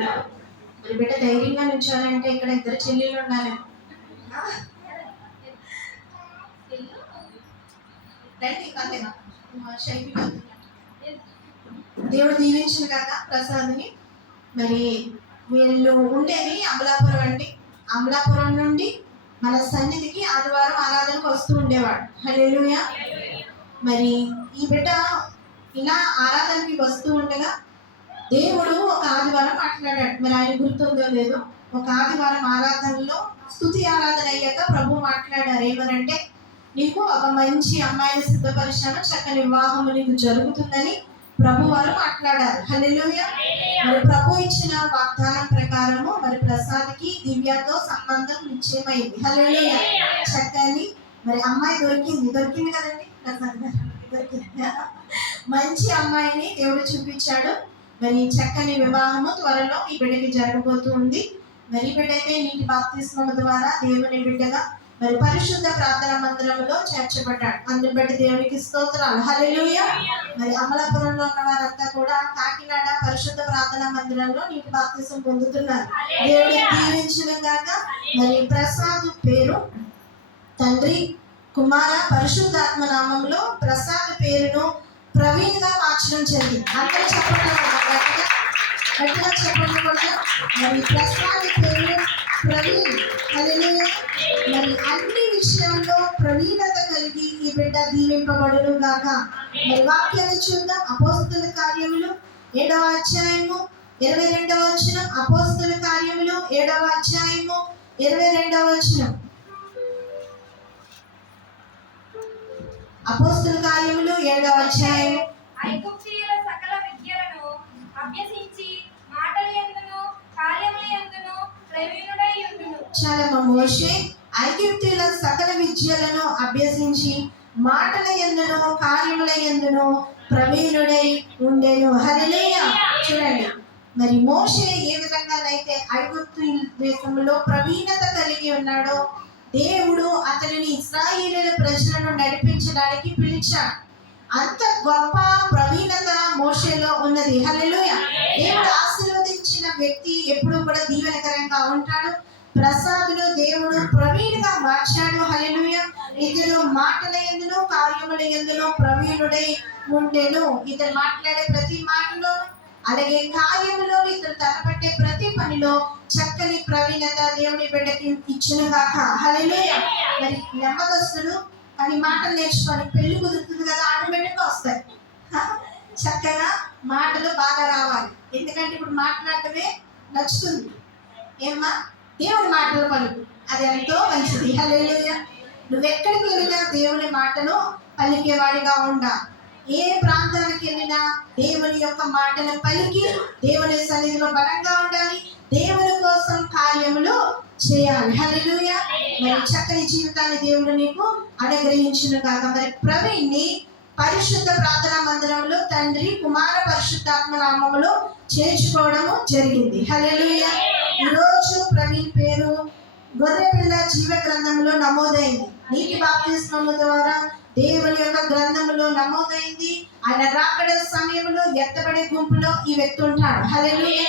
ఉన్నారు మరి బిడ్డ ధైర్యంగా నుంచోనంటే ఇక్కడ ఇద్దరు చెల్లెళ్ళు ఉండాలి. దేవుడు దీవించిన కాక ప్రసాద్ని. మరి వీళ్ళు ఉండేది అమలాపురం అండి అమలాపురం నుండి మన సన్నిధికి ఆదివారం ఆరాధనకు వస్తూ ఉండేవాడు. హల్లెలూయా. మరి ఈ బిడ్డ ఇలా ఆరాధనకి వస్తూ ఉండగా దేవుడు ఆదివారం మాట్లాడాడు. మరి ఆయన గుర్తుందో లేదో? ఒక ఆదివారం ఆరాధనలో స్తుతి ఆరాధన అయ్యాక ప్రభు మాట్లాడారు ఏమనంటే నీకు ఒక మంచి అమ్మాయిని సిద్ధపరిచాను. చక్కని వివాహం నీకు జరుగుతుందని ప్రభు వారు మాట్లాడారు. హల్లెలూయ. మరి ప్రభు ఇచ్చిన వాగ్దానం ప్రకారము మరి ప్రసాద్కి దివ్యతో సంబంధం నిశ్చయమైంది. హల్లెలూయ. చక్కని మరి అమ్మాయి దొరికింది. దొరికింది కదండి? ప్రసాద్. గారు దొరికింది? మంచి అమ్మాయిని దేవుడు చూపించాడు. మరి చక్కని వివాహము త్వరలో ఈ బిడ్డకి జరగబోతుంది. మరి బిడ్డైతే నీటి బాప్తిస్మం ద్వారా దేవుని బిడ్డగా మరి పరిశుద్ధ ప్రార్థన మందిరంలో చేర్చబడ్డాడు. అందుని బట్టి దేవునికి స్తోత్రాలు. హలెలుయ మరి అమలాపురంలో ఉన్న వారంతా కూడా కాకినాడ పరిశుద్ధ ప్రార్థన మందిరంలో నీటి బాప్తిసం పొందుతున్నారు. దేవుని దీవించిన కాక మరి ప్రసాద్ పేరు తండ్రి కుమార పరిశుద్ధాత్మ నామంలో ప్రసాద్ పేరును గా మార్చడం అందరూ చెప్పండి గట్టిగా చెప్పండి కూడా మరి ప్రస్తుతానికి పేరు ప్రవీణ్. హల్లెలూయా మరి అన్ని విషయాల్లో ప్రవీణత కలిగి ఈ బిడ్డ దీవింపబడును గాక. మరి వాక్యాన్ని చూద్దాం. అపోస్తుల కార్యములు ఏడవ అధ్యాయము ఇరవై రెండవ వచనం. అపోస్తుల కార్యములు ఏడవ అధ్యాయము ఇరవై రెండవ వచనం. అపోస్తుల కార్యములు ఏడవ అధ్యాయము ఐగుప్తీయుల సకల విద్యలను అభ్యసించి మాటల యందును కార్యముల యందును ప్రవీణుడై ఉండును మోషే ఐగిప్తుల సకల విద్యలను అభ్యసించి మాటల ఎందును కార్యముల ఎందును ప్రవీణుడై ఉండేను. హల్లెలూయా. చూడండి. మరి మోషే ఏ విధంగానైతే ఐగుప్తు దేశంలో ప్రవీణత కలిగి ఉన్నాడో దేవుడు అతనిని ఇస్రాయేలీల ప్రజలను నడిపించడానికి పిలిచాడు. అంత గొప్ప ప్రవీణత మోషేలో ఉన్నది. హలెలుయ దేవుడు ఆశీర్వదించిన వ్యక్తి ఎప్పుడూ కూడా దీవెనకరంగా ఉంటాడు. ప్రసాదులు దేవుడు ప్రవీణుగా మార్చాడు. హలెలుయ ఇతడు మాటల ఎందును కార్యముల ఎందును ప్రవీణుడై ఉండెను ఇతడు మాట్లాడే ప్రతి మాటలో అలాగే కార్యములో ఇతడు తలపట్టే ప్రతి పనిలో చక్కని ప్రవీణత దేవుని బిడ్డకి ఇచ్చిన కాక హలెలుయ మరి నెమ్మదస్తుడు అని మాటలు నేర్చుకొని పెళ్ళి కుదురుతుంది కదా ఆటోమేటిక్గా వస్తాయి. చక్కగా మాటలు బాగా రావాలి. ఎందుకంటే ఇప్పుడు మాట్లాడటమే నచ్చుతుంది. ఏమ్మా? దేవుని మాటలు పలుకు. అది ఎంతో మంచిది. హల్లెలూయా. నువ్వు ఎక్కడికి వెళ్ళినా దేవుని మాటను పలికేవాడిగా ఉండా. ఏ ప్రాంతానికి వెళ్ళినా దేవుని యొక్క మాటను పలికి దేవుని సన్నిధిలో బలంగా ఉండాలి. దేవుని కోసం కార్యములు చేయాలి. హల్లెలూయా. మరి చక్కని జీవితాన్ని దేవుడు నీకు అనుగ్రహించును కాక మరి ప్రవీణ్ని పరిశుద్ధ ప్రార్థనా మందిరంలో తండ్రి కుమార పరిశుద్ధాత్మ నామములో చేర్చుకోవడము జరిగింది. హల్లెలూయా. ఈరోజు ప్రవీణ్ పేరు గొర్రెపిల్ల జీవ గ్రంథంలో నమోదైంది. నీటి బాప్తిస్మము ద్వారా దేవుని యొక్క గ్రంథంలో నమోదైంది. ఆయన రాకడ సమయంలో ఎత్తబడే గుంపులో ఈ వ్యక్తి ఉంటాడు. హల్లెలూయా.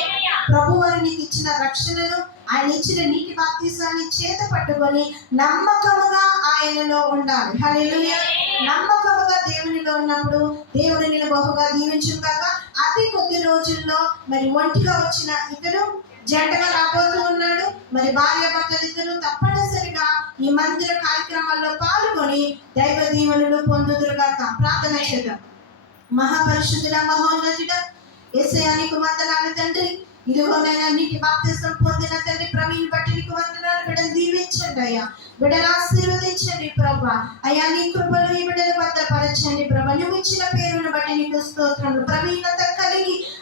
ప్రభు వారు నీకు ఇచ్చిన రక్షణను ఆయన ఇచ్చిన నీటి బాప్తిసాన్ని చేత పట్టుకొని నమ్మకముగా ఆయనలో ఉండాలి. హల్లెలూయా. నమ్మకముగా దేవునిలో ఉన్నప్పుడు దేవుని నేను బహుగా దీవించును అతి కొద్ది రోజుల్లో మరి ఒంటిగా వచ్చిన ఇతను జంటగా రాబోతూ ఉన్నాడు. మరి భార్య భర్తలిద్దరూ తప్పనిసరిగా ఈ మందిర కార్యక్రమాల్లో పాల్గొని దైవ దీవెనలు పొందుదురుగాక. ప్రార్థన చేద్దాం. మహాపరిశుద్ధుల మహోన్నతుడ ఏసయానికి వందనాలు తండ్రి. ఇదిగోనైనా నీటి బాప్తిసం పొందిన తండ్రి ప్రవీణ్ బట్టి నీకు వందనాలు బిడ్డను దీవించండి అయ్యా. బిడ్డను ఆశీర్వదించండి ప్రభా. అయ్యా నీ కృపలు ఈ బిడ్డను భద్రపరచండి ప్రభా. నువ్వు ఇచ్చిన పేరును బట్టి నీకు స్తోత్రములు. ప్రవీణత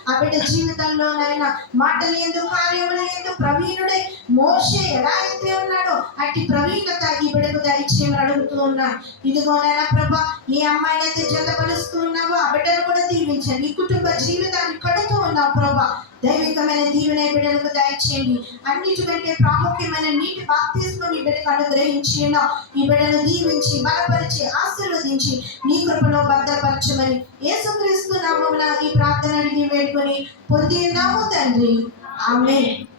ఆ బిడ్డ జీవితంలోనైనా మాటలు ఎందుకు కార్యములు ఎందుకు? ప్రవీణుడై మోషే ఎలా అయితే ఉన్నాడో అట్టి ప్రవీణత ఈ బిడ్డకు దయచేయమని అడుగుతూ ఉన్నాను ఇదిగోనైనా ప్రభా ఏ అమ్మాయినైతే జతపరుస్తూ ఉన్నావో ఆ బిడ్డను కూడా దీవించండి. ఈ కుటుంబ జీవితాన్ని కడుతూ ఉన్నావు ప్రభా. దైవికమైన దీవెన బిడ్డలకు దయచేయండి. అన్నిటికంటే ప్రాముఖ్యమైన నీటి బాప్తిస్మం ఈ బిడ్డకు అనుగ్రహించి ఈ బిడ్డను దీవించి బలపరిచి ఆశీర్వదించి నీ కృపలో భద్రపరచమని యేసుక్రీస్తు నామమున ఈ ప్రార్థన అడిగి వేడుకొని పొంది తండ్రి. ఆమె